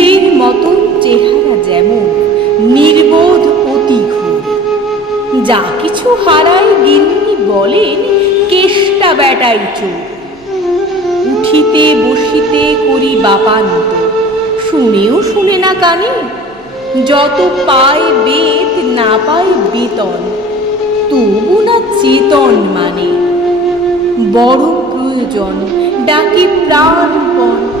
ভূতের মতন চেহারা যেমন, নির্বোধ অতি যা কিছু হারায় গিন্নি বলেন, কেষ্টা বেটাই চোর। উঠিতে বসিতে করি বাপান্ত। শুনেও শুনে না কানে, যত পায় বেদ, না পায় বেতন। তবু না চেতন মানে বড় প্রয়োজন, ডাকি প্রাণপণ।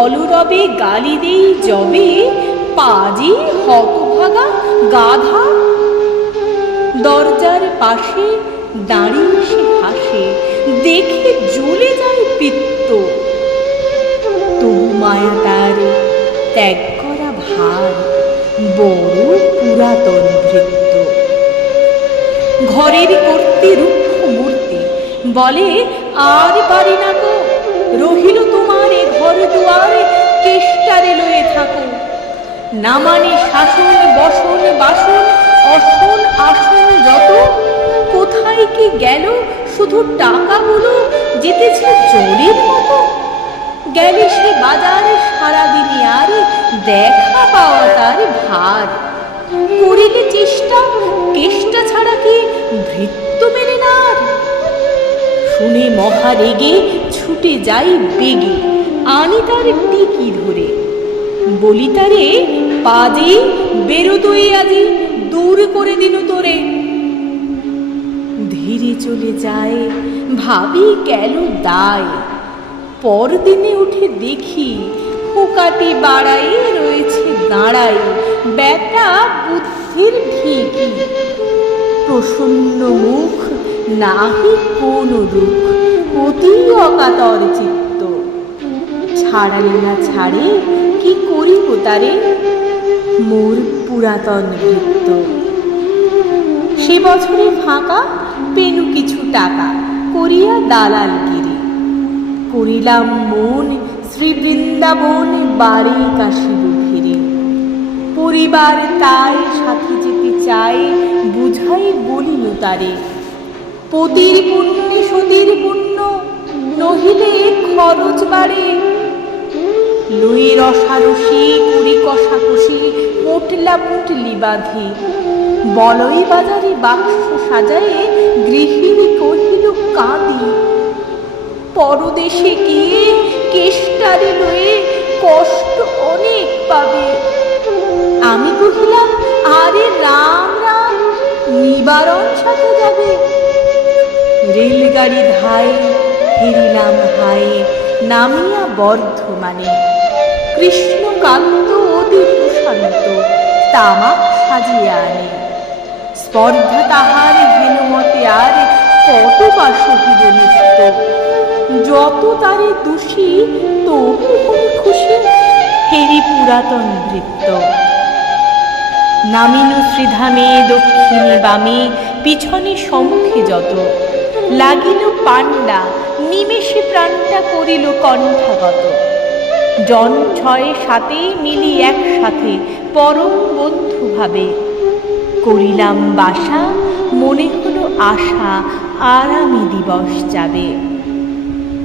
মহাকলরবে গালি দেই জবে, পাজি হতভাগা গাধা। দরজার পাশে দাঁড়িয়ে সে হাসে, দেখে জ্বলে যায় পিত্ত। তবু মায়া তার ত্যাগ করা ভার, বড় পুরাতন ভৃত্য। ঘরের কর্তে রুক্ষ মূর্তি বলে, আর পারি না গো, রহিল তোমার ঘর দুয়ারে কেষ্টারে লয়ে থাকো না মানে শাসন, বসন, বাসন, অসন, আসন যত, কোথায় কি গেল? শুধু টাকাগুলো যেতেছে জলের মতো? গেলে সে বাজারে সারাদিনই আর দেখা পাওয়া তার ভার। করিলে চেষ্টা, কেষ্টা ছাড়া কি ভৃত্য মেনে না শুনে মহা রেগে ছুটে যাই বেগে। আনি তার টিকি ধরে। বলি তারে, পাজি বেরোতই আজি, দূর করে দিল তোরে। ধীরে চলে যায়, ভাবি কেন দায়। পরদিনে উঠে দেখি পোকাটি বাড়াই রয়েছে দাঁড়াই ব্যাটা বুদ্ধির ঠিকই। প্রসন্ন মুখ, নাহি কোনো দুঃখ। অতি অকাতর চিত্ত। ছাড়ালে না ছাড়ে, কি করিব তারে? মোর পুরাতন বৃত্ত সে বছরে ফাঁকা, পেনু কিছু টাকা করিয়া দালাল দালালগিরি করিলাম মন শ্রী বৃন্দাবন বাড়ি কাশিব ফিরে। পরিবার তাই সাথে যেতে চায়, বুঝাই বলিল তারে, পতির পুণ্যে সতীর পুণ্য নহিলে খরচ বাড়ে লই রসারসি, কুড়ি কষাকষি, পোটলা পুটলি বাঁধি। বলই বাজারে বাক্স সাজায়ে গৃহিণী কহিল, কাঁদি। পরদেশে গিয়ে কেষ্টারে লয়ে কষ্ট অনেক পাবে? আমি কহিলাম, আরে রাম রাম, নিবারণ সাথে যাবে। রেলগাড়ি ধায় ফিরিলাম হায়, নামিয়া বর্ধমানে। কৃষ্ণকান্ত অতি প্রশান্ত তামাক সাজিয়া আনে। স্পর্ধা তাহার হেনুমতে আর কত বা সহিল নিত্য। যত তারে দোষী, তবু খুশি, হেরি পুরাতন নৃত্য নামিনু শ্রীধামে দক্ষিণে বামে, পিছনে সম্মুখে যত। লাগিল পাণ্ডা, নিমেষে প্রাণটা করিল কণ্ঠাগত। জন ছয় সাথে মিলি একসাথে পরম বন্ধু ভাবে করিলাম বাসা, মনে হলো আশা, আরামে দিবস যাবে।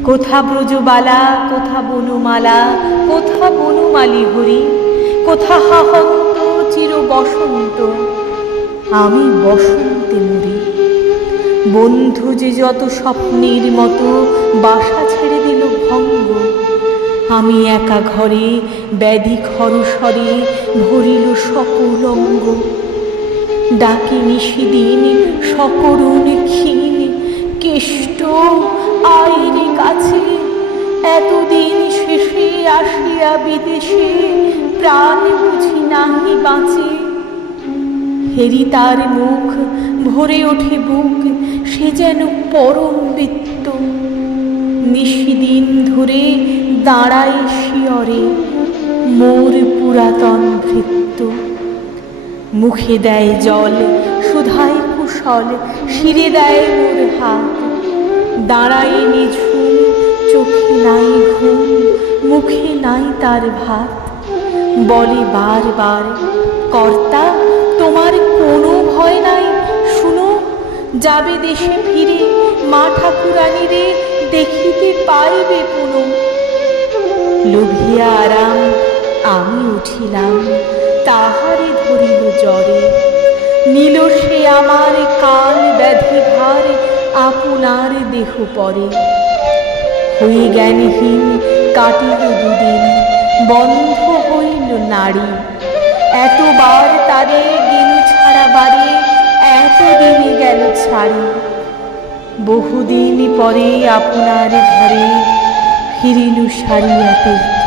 কোথা ব্রজবালা, কোথা বনমালা, কোথা বনমালি হরি, কোথা হাহন্ত চির বসন্ত, আমি বসন্তে মরি। বন্ধু যে যত স্বপ্নের মতো, বাসা আমি একা ঘরে ব্যাধি খরস্বরে ভরিল সকল অঙ্গ। ডাকি নিশিদিন সকরুণ ক্ষীণ। কেষ্ট, আইরে কাছে, এতদিন শেষে আসিয়া বিদেশে প্রাণ বুঝি নাহি বাঁচে। হেরি তার মুখ ভরে ওঠে বুক, সে যেন পরম বৃত্ত। নিশিদিন ধরে দাঁড়াই শিয়রে মোর পুরাতন ভৃত্য। মুখে দেয় জল, সুধায় কুশল, শিরে দেয় মোর হাত। দাঁড়াই নিঝুম, চোখে নাই ঘুম, মুখে নাই তার ভাত। বলে বারবার, কর্তা, তোমার কোনো ভয় নাই? শুনো, যাবে দেশে ফিরে, মা ঠাকুরানীরে দেখিতে পাইবে পুনঃ। লোভিয়া আরাম, আমি উঠিলাম, তাহারে ধরিল জ্বরে। নীল সে আমার কাল ব্যাধি ভার আপনার দেহ পরে। হয়ে জ্ঞানহীন কাটিল দুদিন, বন্ধ হইল নারী এতবার তারে গেলু ছাড়া বাড়ি এতদিনে গেল ছাড়ি। বহুদিন পরে আপনার ঘরে ফিরিল সারিয়া তীর্থ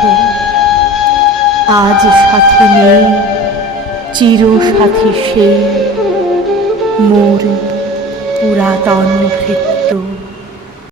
আজ সাথে নেই চির সাথী সেই মোর পুরাতন ভৃত্য।